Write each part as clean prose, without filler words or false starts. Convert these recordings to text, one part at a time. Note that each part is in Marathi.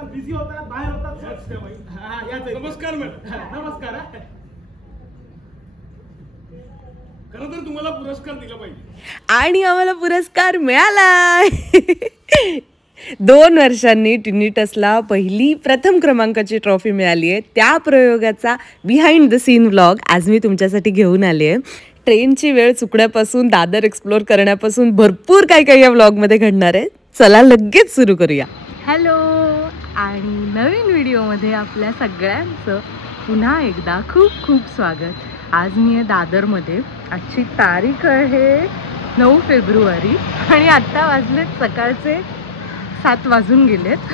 आजकाल बिझी होतात, बाहेर होतात. नमस्कार मॅडम. नमस्कार. खरं तर तुम्हाला पुरस्कार दिला पाहिजे आणि आम्हाला पुरस्कार मिळाला. 2 वर्षांनी टिनिटसला पहिली प्रथम क्रमांकाची ट्रॉफी मिळाली आहे. त्या प्रयोगाचा बिहाइंड द सीन व्लॉग आज मी तुमच्यासाठी घेऊन आली आहे. ट्रेनची वेळ चुकण्यापासून दादर एक्सप्लोर करण्यापासून भरपूर काही काही या व्लॉगमध्ये घडणार आहे. चला लगेच सुरू करूया. हॅलो आणि नवीन व्हिडिओमध्ये आपल्या सगळ्यांचं पुन्हा एकदा खूप खूप स्वागत. आज मी आहे दादरमध्ये. आजची तारीख आहे 9 फेब्रुवारी आणि आत्ता वाजलेत सकाळचे 7 वाजून गेलेत.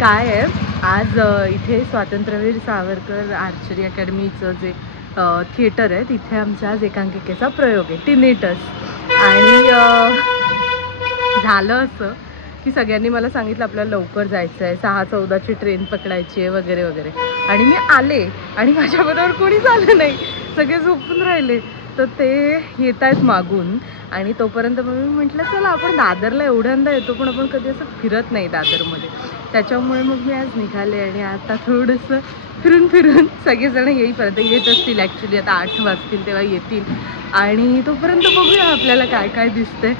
काय आहे आज इथे स्वातंत्र्यवीर सावरकर आर्चरी अकॅडमीचं जे थिएटर आहे तिथे आमच्या आज एकांकिकेचा प्रयोग आहे टिनिटस. आणि झालं असं की सगळ्यांनी मला सांगितलं आपल्याला लवकर जायचं आहे, 6:14ची ट्रेन पकडायची आहे वगैरे वगैरे. आणि मी आले आणि माझ्याबरोबर कोणीच आलं नाही, सगळे झोपून राहिले. तर ते येत आहेत मागून आणि तोपर्यंत मग मी म्हटलं चला आपण दादरला एवढ्यांदा येतो पण आपण कधी असं फिरत नाही दादरमध्ये. त्याच्यामुळे मग मी आज निघाले आणि आता थोडंसं फिरून फिरून सगळेजण येईपर्यंत येत असतील. ॲक्च्युली आता 8 वाजतील तेव्हा येतील आणि तोपर्यंत बघूया आपल्याला काय काय दिसतंय,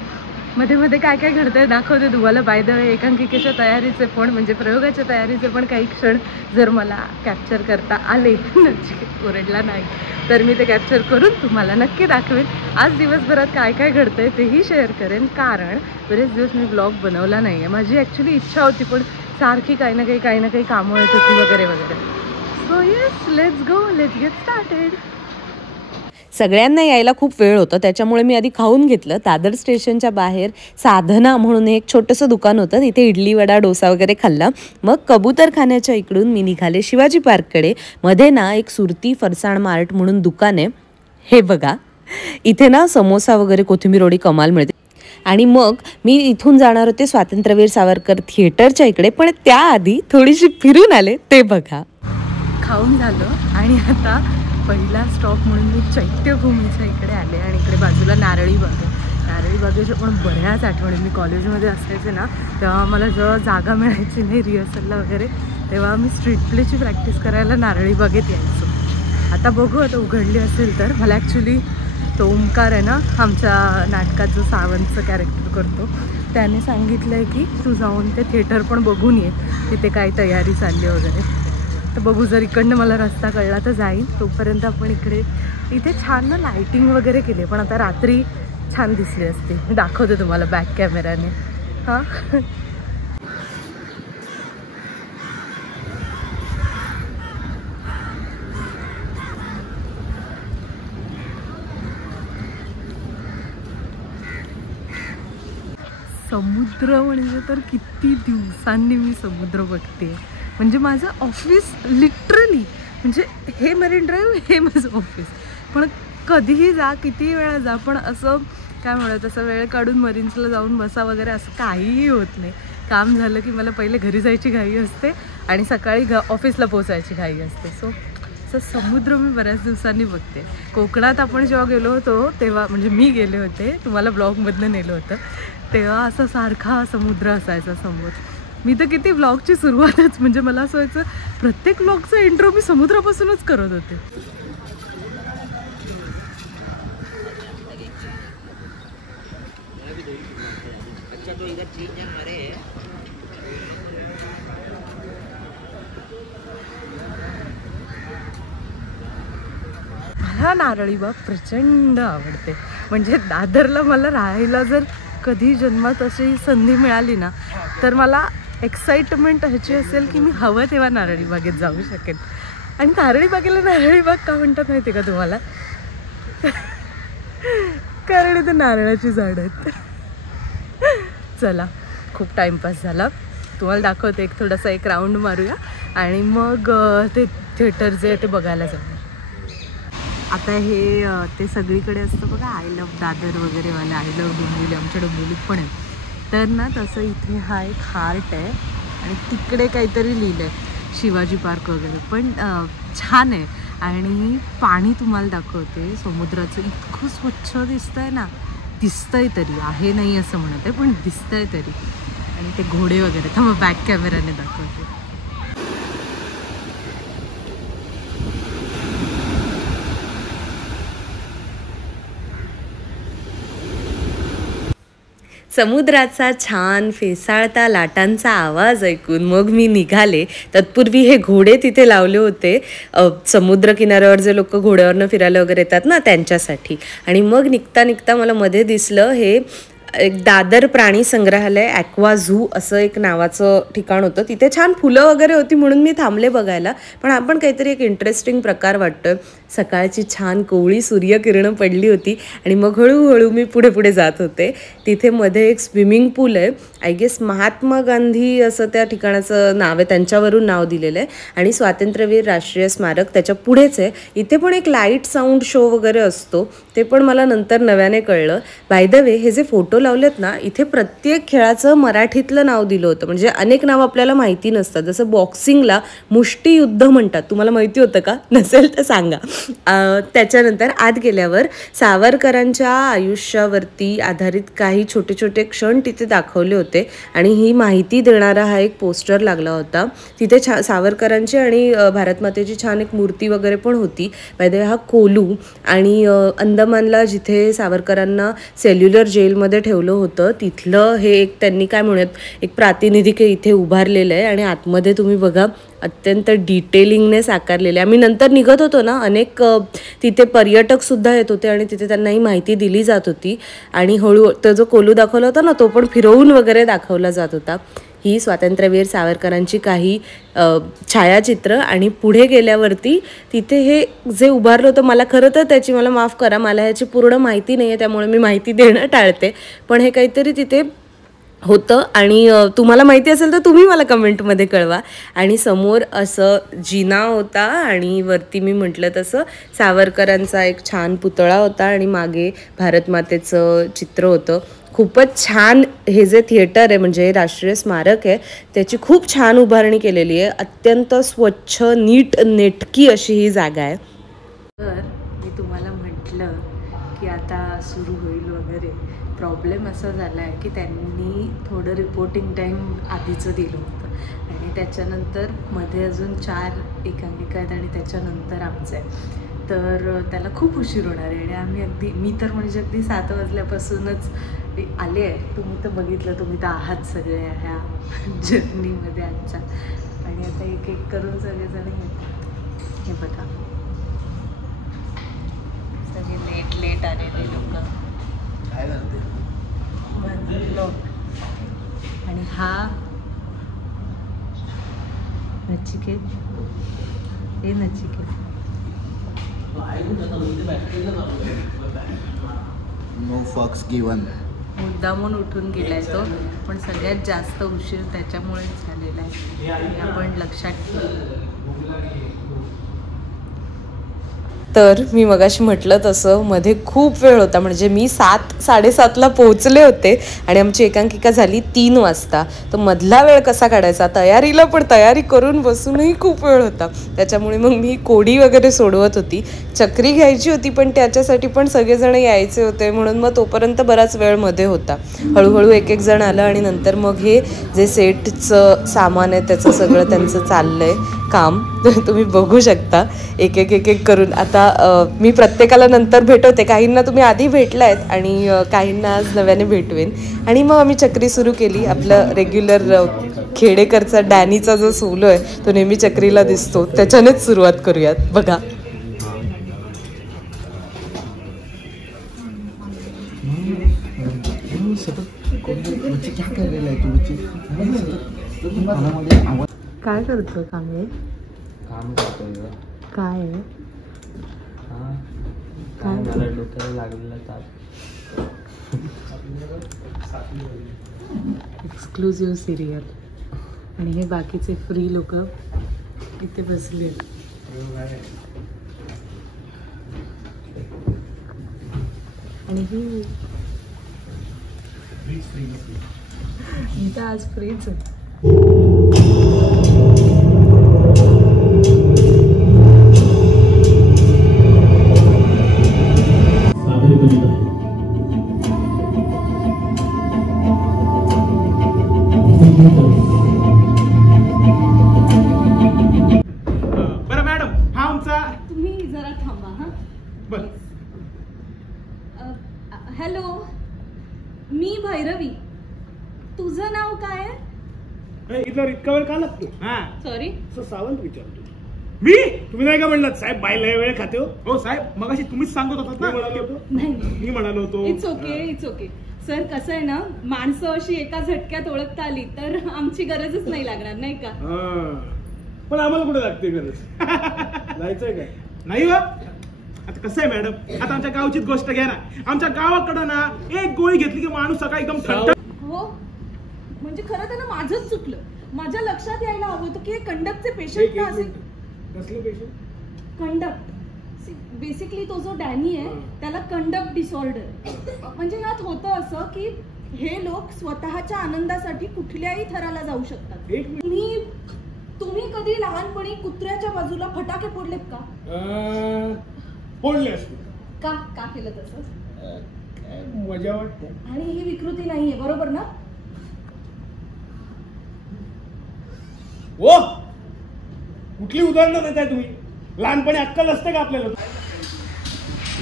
मध्ये मध्ये काय काय घडतंय दाखवते तुम्हाला. बाय द वे एकांकिकेच्या तयारीचे पण म्हणजे प्रयोगाच्या तयारीचे पण काही क्षण जर मला कॅप्चर करता आले, नचिकेत ओरडला नाही तर मी ते कॅप्चर करून तुम्हाला नक्की दाखवेन. आज दिवसभरात काय काय घडतंय तेही शेअर करेन, कारण बरेच दिवस मी ब्लॉग बनवला नाही आहे. माझी ॲक्च्युली इच्छा होती पण सारखी काही ना काही कामं येत होती वगैरे वगैरे. So yes, let's go, let's get started. सगळ्यांना यायला खूप वेळ होता त्याच्यामुळे मी आधी खाऊन घेतलं. दादर स्टेशनच्या बाहेर साधना म्हणून एक छोटंसं दुकान होतं, तिथे इडली वडा डोसा वगैरे खाल्ला. मग कबूतरखान्याच्या इकडून मी निघाले शिवाजी पार्ककडे. मध्ये ना एक सुरती फरसाण मार्ट म्हणून दुकान आहे. हे बघा इथे ना समोसा वगैरे कोथिंबीर वडी कमाल मिळते. आणि मग मी इथून जाणार होते स्वातंत्र्यवीर सावरकर थिएटरच्या इकडे, पण त्याआधी थोडीशी फिरून आले. ते बघा खाऊन झालं आणि आता पहिला स्टॉप म्हणून मी चैत्यभूमीच्या इकडे आले आणि इकडे बाजूला नारळी बाग आहे. नारळी बागेच्या पण बऱ्याच आठवणी. मी कॉलेजमध्ये असायचे ना तेव्हा मला जेव्हा जागा मिळायची नाही रिहर्सलला वगैरे तेव्हा मी स्ट्रीट प्लेची प्रॅक्टिस करायला नारळी बागेत यायचो. आता बघू आता उघडली असेल तर. मला ॲक्च्युली तो ओमकार आहे ना आमच्या नाटकात जो सावंतचं कॅरेक्टर करतो त्याने सांगितलं आहे की तू जाऊन ते थिएटर पण बघून ये, तिथे काय तयारी चालली वगैरे. तर बघू जर इकडनं मला रस्ता कळला तर जाईल. तोपर्यंत आपण इथे छान ना लायटिंग वगैरे केली पण आता रात्री छान दिसली असते. मी दाखवते तुम्हाला बॅक कॅमेऱ्याने. हां समुद्र म्हणजे तर किती दिवसांनी मी समुद्र बघते. म्हणजे माझं ऑफिस लिटरली म्हणजे हे मरीन ड्राईव्ह हे माझं ऑफिस. पण कधीही जा कितीही वेळा जा पण असं काय म्हणत असं वेळ काढून मरीन्सला जाऊन बसा वगैरे असं काहीही होत नाही. काम झालं की मला पहिले घरी जायची घाई असते आणि सकाळी ऑफिसला पोचायची घाई असते. सो समुद्र मी बऱ्याच दिवसांनी बघते. कोकणात आपण जेव्हा गेलो होतो तेव्हा म्हणजे मी गेले होते, तुम्हाला ब्लॉगमधनं नेलं होतं, तेव्हा असं सारखा समुद्र असायचा समोर. मी तर किती व्लॉगची सुरुवातच म्हणजे मला असं व्हायचं प्रत्येक व्लॉगचा इंट्रो मी समुद्रापासूनच करत होते. मला नारळी बाग प्रचंड आवडते. म्हणजे दादरला मला राहायला जर कधी जन्मात अशी संधी मिळाली ना तर मला एक्साइटमेंट ह्याची असेल की मी हवं तेव्हा नारळी बागेत जाऊ शकेन. आणि नारळी बागेला नारळी बाग का म्हणतात माहिती का तुम्हाला? कारण इथे नारळाची झाडं आहेत. चला खूप टाईमपास झाला, तुम्हाला दाखवते एक थोडासा एक राऊंड मारूया आणि मग ते थिएटर जे आहे ते बघायला जाऊ. आता हे ते सगळीकडे असतं बघा आय लव्ह दादर वगैरे वाला, आय लव्ह डोंबिवली, आमच्या डोंबिवलीत पण आहे. तर ना तसं इथे हा एक हार्ट आहे आणि तिकडे काहीतरी लिहिलं आहे शिवाजी पार्क वगैरे. पण छान आहे आणि पाणी तुम्हाला दाखवते समुद्राचं इतकं स्वच्छ दिसतंय ना. दिसतंय तरी आहे नाही असं म्हणत आहे पण दिसतंय तरी. आणि ते घोडे वगैरे. थांबा बॅक कॅमेराने दाखवते. समुद्राचा छान फेसाळता लाटांचा आवाज ऐकून मग मी निघाले. तत्पूर्वी हे घोडे तिथे लावले होते समुद्र किनाऱ्यावर जे लोक घोड्यावरनं फिरायला वगैरे येतात ना त्यांच्यासाठी. आणि मग निघता निघता मला मध्ये दिसलं हे एक दादर प्राणी संग्रहालय ॲक्वा झू असं एक नावाचं ठिकाण होतं. तिथे छान फुलं वगैरे होती म्हणून मी थांबले बघायला. पण आपण काहीतरी एक इंटरेस्टिंग प्रकार वाटतोय. सकाळची छान कोवळी सूर्यकिरणं पडली होती आणि मग हळूहळू मी पुढे पुढे जात होते. तिथे मध्ये एक स्विमिंग पूल आहे. आय गेस महात्मा गांधी असं त्या ठिकाणाचं नाव आहे, त्यांच्यावरून नाव दिलेलं आहे. आणि स्वातंत्र्यवीर राष्ट्रीय स्मारक त्याच्या पुढेच आहे. इथे पण एक लाईट साऊंड शो वगैरे असतो, ते पण मला नंतर नव्याने कळलं. बाय द वे हे जे फोटो लावलेत ना, इथे प्रत्येक खेळाचं मराठीतलं नाव दिलं होतं. म्हणजे अनेक नाव आपल्याला माहिती नसतात. जसं बॉक्सिंगला मुष्टियुद्ध म्हणतात. तुम्हाला माहिती होतं का? नसेल तर सांगा. त्याच्यानंतर आत गेल्यावर सावरकरांच्या आयुष्यावरती आधारित काही छोटे छोटे क्षण तिथे दाखवले होते आणि ही माहिती देणारा हा एक पोस्टर लागला होता. तिथे सावरकरांची आणि भारतमातेची छान एक मूर्ती वगैरे पण होती. बाय द वे हा कोलू आणि अंदमानला जिथे सावरकरांना सेल्युलर जेलमध्ये ठेवलं होतं तिथलं हे एक त्यांनी काय म्हणत एक प्रातिनिधिक इथे उभारलेलं आहे. आणि आतमध्ये तुम्ही बघा अत्यंत डिटेलिंगने साकारलेले. आम्ही नंतर निघत होतो ना, अनेक तिथे पर्यटकसुद्धा येत होते आणि तिथे त्यांना ही माहिती दिली जात होती. आणि हळू तो जो कोलू दाखवला होता ना, तो पण फिरवून वगैरे दाखवला जात होता. ही स्वातंत्र्यवीर सावरकरांची काही छायाचित्र. आणि पुढे गेल्यावरती तिथे हे जे उभारलं होतं, मला खरं तर त्याची मला माफ करा, मला ह्याची पूर्ण माहिती नाही आहे, त्यामुळे मी माहिती देणं टाळते. पण हे काहीतरी तिथे होतं आणि तुम्हाला माहिती असेल तर तुम्ही मला कमेंटमध्ये कळवा. आणि समोर असं जिना होता आणि वरती मी म्हटलं तसं सावरकरांचा एक छान पुतळा होता आणि मागे भारतमातेचं चित्र होतं. खूपच छान हे जे थिएटर आहे म्हणजे राष्ट्रीय स्मारक आहे त्याची खूप छान उभारणी केलेली आहे. अत्यंत स्वच्छ नीट नेटकी अशी ही जागा आहे. तर मी तुम्हाला म्हटलं की आता सुरू होईल वगैरे. प्रॉब्लेम असा झाला आहे की त्यांनी थोडं रिपोर्टिंग टाईम आधीचं दिलं होतं आणि त्याच्यानंतर मध्ये अजून 4 एकांकिका आहेत आणि त्याच्यानंतर आमचं आहे. तर त्याला खूप उशीर होणार आहे आणि मी तर म्हणजे अगदी 7 वाजल्यापासूनच आले आहे. तुम्ही तर बघितलं, तुम्ही तर आहात सगळे ह्या जर्नीमध्ये आमच्या. आणि आता एक एक करून सगळेजण येतात. हे बघा सगळे लेट आलेले लोक. आणि हा नचिकेत, हे नचिकेत नो फॉक्स गिवन. मुद्दामून उठून गेलाय तो, पण सगळ्यात जास्त उशीर त्याच्यामुळेच झालेला आहे हे आपण लक्षात ठेवू. तर मी मगाशी म्हटलं तसं मध्ये खूप वेळ होता. म्हणजे मी 7-7:30ला पोहोचले होते आणि आमची एकांकिका झाली 3 वाजता. तर मधला वेळ कसा काढायचा, तयारीला पण तयारी करून बसूनही खूप वेळ होता. त्याच्यामुळे मग मी कोडी वगैरे सोडवत होती. चक्री घ्यायची होती पण त्याच्यासाठी पण सगळेजण यायचे होते म्हणून मग तोपर्यंत बराच वेळ मध्ये होता. हळूहळू एक एक जण आलं आणि नंतर मग हे जे सेटचं सामान आहे त्याचं सगळं त्यांचं चाललंय काम. तुम्ही बघू शकता एक एक करून. आता मी प्रत्येकाला नंतर भेटवते. काहींना तुम्ही आधी भेटलायत आणि काहींना आज नव्याने भेटवेन. आणि मग आम्ही चक्री सुरू केली. आपलं रेग्युलर खेडेकरचा डॅनीचा जो सोलो आहे तो नेहमी चक्रीला दिसतो, त्याच्यानेच सुरुवात करूयात. बघा काय करतो कामे, काम करतोय. काय आहे काय मला डोक्याला लागलेला ताप. Exclusive serial. आणि हे बाकीचे फ्री लोक इथे बसले. आणि ही तर आज फ्रीच आहे. बरं मॅडम, हा आमचा तुम्ही जरा थांबा हा. बर हॅलो, मी भैरवी. तुझं नाव काय आहे? इथं इतका वेळ का लागतो? हा सॉरी. असं सावंत विचारतो. मी तुम्ही नाही का म्हणलात साहेब बायला वेळ खाते हो? हो साहेब, मगाशी तुम्हीच सांगत होतात मी म्हणालो ना. होतो. नाही, मी म्हणालो होतो. It's okay, it's okay. Sir, कसं आहे ना, माणसं अशी एका झटक्यात ओळखता आली तर आमची गरजच नाही लागणार, नाही का? हा. पण आम्हाला कुठे लागते गरज? जायचंय काय? नाही हो. आता कसं आहे मॅडम, आता आमच्या गावचीच गोष्ट घ्या ना. आमच्या गावाकडं ना एक गोळी घेतली की माणूस सकाळी एकदम ठणठण. हो, म्हणजे खरं तर ना माझंच चुकलं. माझ्या लक्षात यायला हवं होतं की हे कंडक्टचे पेशंट ना असे. कसले पेशंट? कंडक्ट बेसिकली तो जो डॅनी आहे त्याला कंडक्ट डिसऑर्डर. म्हणजे यात होतं असं की हे लोक स्वतःच्या आनंदासाठी कुठल्याही थराला जाऊ शकतात. एक मिनिट. तुम्ही कधी लहानपणी कुत्र्याच्या बाजूला फटाके फोडलेत का? फोडले असते. का का केलं तसं? काय मजा वाटते. आणि ही विकृती नाहीये, बरोबर ना? ओ, कुठली उदाहरणं देताय तुम्ही? लहानपणी अक्कल असते का आपल्याला?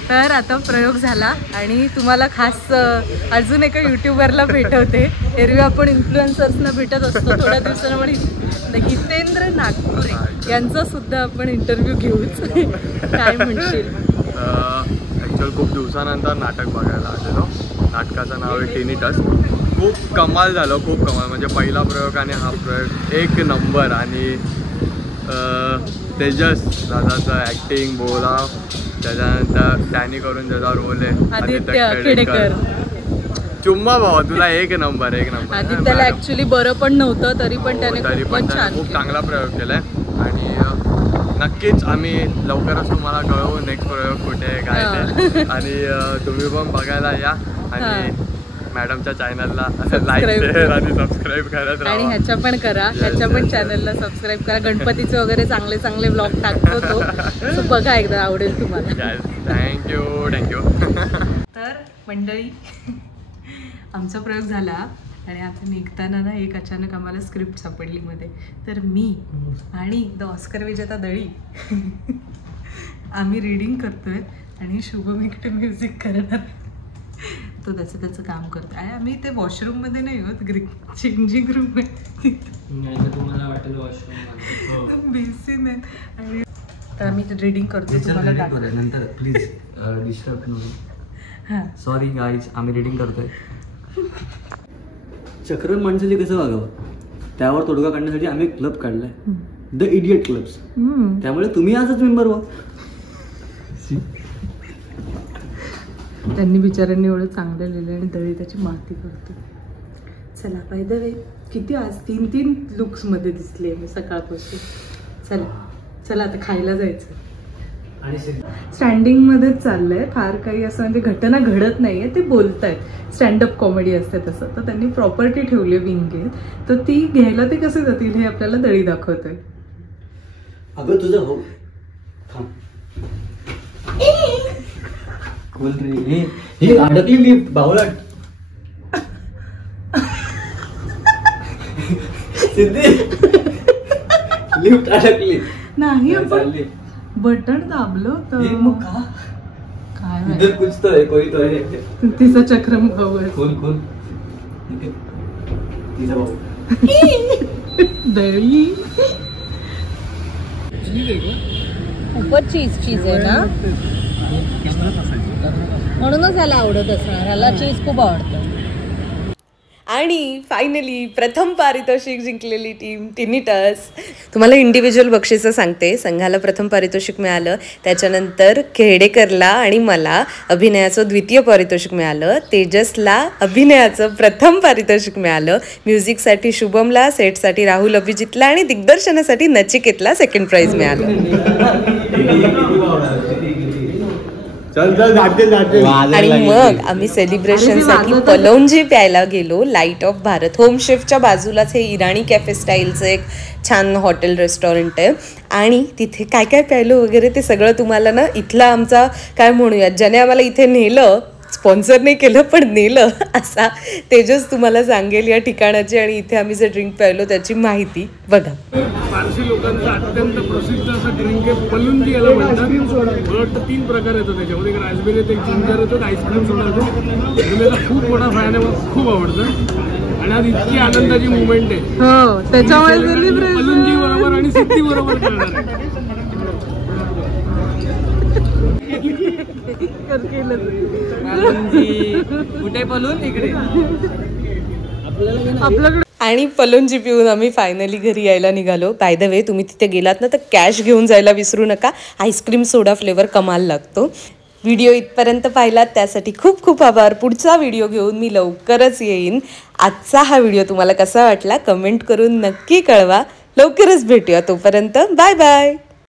तर आता प्रयोग झाला आणि तुम्हाला खास अजून एका युट्यूबरला भेटवते. एरवी आपण इन्फ्लुएन्सर्सना भेटत असतो थोड्या दिवसांनी. हितेंद्र नागपुरे यांचा सुद्धा आपण इंटरव्ह्यू घेऊच. काय म्हणशील? ॲक्च्युअल खूप दिवसानंतर नाटक बघायला आलेलो. नाटकाचं नाव आहे टिनिटस. खूप कमाल झालं, खूप कमाल. म्हणजे पहिला प्रयोग आणि हा प्रयोग एक नंबर. आणि तेजस दादाचं ॲक्टिंग बोला, त्याच्यानंतर त्यांनी करून ज्याचा रोल आहे आदित्य खेडेकर. चुम्मा भावा, तुला एक नंबर, एक नंबर. आदित्यला ॲक्च्युली बरं पण नव्हतं तरी पण त्याने खूप छान, खूप चांगला प्रयोग केलाय. आणि नक्कीच आम्ही लवकरच तुम्हाला कळवू नेक्स्ट प्रयोग कुठे काय ते. आणि तुम्ही पण बघायला या आणि मॅडमच्या चॅनलला लाईक शेअर आणि सबस्क्राईब करत राहा. आणि ह्याच्या पण करा, ह्याच्या पण चॅनलला सबस्क्राईब करा. गणपतीचे वगैरे चांगले चांगले ब्लॉग टाकतो तो, सो बघा एकदा, आवडेल तुम्हाला. Thank you thank you. तर मंडळी, आमचा प्रयोग झाला आणि आता निघताना ना एक अचानक आम्हाला स्क्रिप्ट सापडली मध्ये. तर मी आणि द ऑस्कर विजेता दळी आम्ही रीडिंग करतोय आणि शुभम एकटे म्युझिक करणार. तो त्याचं काम करतो आहे. आम्ही ते वॉशरूममध्ये नाही होत, चेंजिंग रूम आहे तुम्हाला वाटेल वॉशरूम बेसिन आहे. आणि तर आम्ही रीडिंग करतो, तुम्हाला नंतर प्लीज डिस्टर्ब नको. हां, सॉरी गाईज, आम्ही रीडिंग करतोय. चक्रन माणसाचे कसं वागावं त्यावर तोडगा काढण्यासाठी आम्ही एक क्लब काढलाय, द इडियट क्लब्स. त्यामुळे तुम्ही आजच मेंबर व्हा. त्यांनी बिचाऱ्यांनी एवढं चांगलं लिहिलं आणि दळी त्याची माती करतो. चला, बाय द वे किती आज 3 लुक्समध्ये दिसली आहे मी सकाळपासून. चला चला आता खायला जायचं. आणि स्टँडिंगमध्येच चाललंय, फार काही असं म्हणजे घटना घडत नाहीये, ते बोलत आहेत. स्टँडअप कॉमेडी असते तसं. तर त्यांनी प्रॉपर्टी ठेवली विंगेत, तर ती घ्यायला ते कसे जातील हे आपल्याला दळी दाखवतोय. अगं तुझं हो बोल रे. हे अडकली लिफ्ट बावळट. लिफ्ट अडकली नाही, आपण बटन दाबलं होतं. मग का काय इधर कुछ तो है, कोई तो है. तिचा चक्रम भाऊ आहे. खोल खोल. तिचा भाऊ दळी खूपच चीज आहे ना, म्हणूनच ह्याला आवडत असणार. ह्याला चीज खूप आवडतं. आणि फायनली प्रथम पारितोषिक जिंकलेली टीम टिनिटस. तुम्हाला इंडिव्हिज्युअल बक्षिसं सांगते. संघाला प्रथम पारितोषिक मिळालं, त्याच्यानंतर खेडेकरला आणि मला अभिनयाचं द्वितीय पारितोषिक मिळालं, तेजसला अभिनयाचं प्रथम पारितोषिक मिळालं, म्युझिकसाठी शुभमला, सेटसाठी राहुल अभिजितला आणि दिग्दर्शनासाठी नचिकेतला सेकंड प्राइज मिळालं. आणि मग आम्ही सेलिब्रेशनसाठी पलौंजी प्यायला गेलो. लाईट ऑफ भारत होम शेफच्या बाजूलाच हे इराणी कॅफे स्टाईलचं एक छान हॉटेल रेस्टॉरंट आहे. आणि तिथे काय काय प्यायलो वगैरे ते सगळं तुम्हाला ना इथला आमचा काय म्हणूयात, ज्याने आम्हाला इथे नेलं स्पॉन्सर नाही केलं पण नेलं असा तेजस तुम्हाला सांगेल या ठिकाणाची आणि इथे आम्ही जे ड्रिंक प्यायलो त्याची माहिती बघा. पारसी लोकांचं अत्यंत प्रसिद्ध असं ड्रिंक आहे पलुंजी याला म्हणतात. मला वाटतं 3 प्रकार येतो त्याच्यामध्ये, एक रासबेरी येतो, एक जिंजर येतो, आईस्क्रीम सोडा येतो. मी त्याचा खूप मोठा फॅन आहे, मला खूप आवडतं आणि आज इतकी आनंदाची मुवमेंट आहे त्याच्यामुळे पलुंजी बरोबर आणि सिद्धी बरोबर करणार आहे. कुठे बोलून इकडे आणि पलोंजी पिऊन आम्ही फायनली घरी यायला निघालो. बाय द वे तुम्ही तिथे गेलात ना तर कॅश घेऊन जायला विसरू नका. आईस्क्रीम सोडा फ्लेवर कमाल लागतो. व्हिडिओ इथपर्यंत पाहिलात त्यासाठी खूप खूप आभार. पुढचा व्हिडिओ घेऊन मी लवकरच येईन. आजचा हा व्हिडिओ तुम्हाला कसा वाटला कमेंट करून नक्की कळवा. लवकरच भेटूया. तोपर्यंत बाय बाय.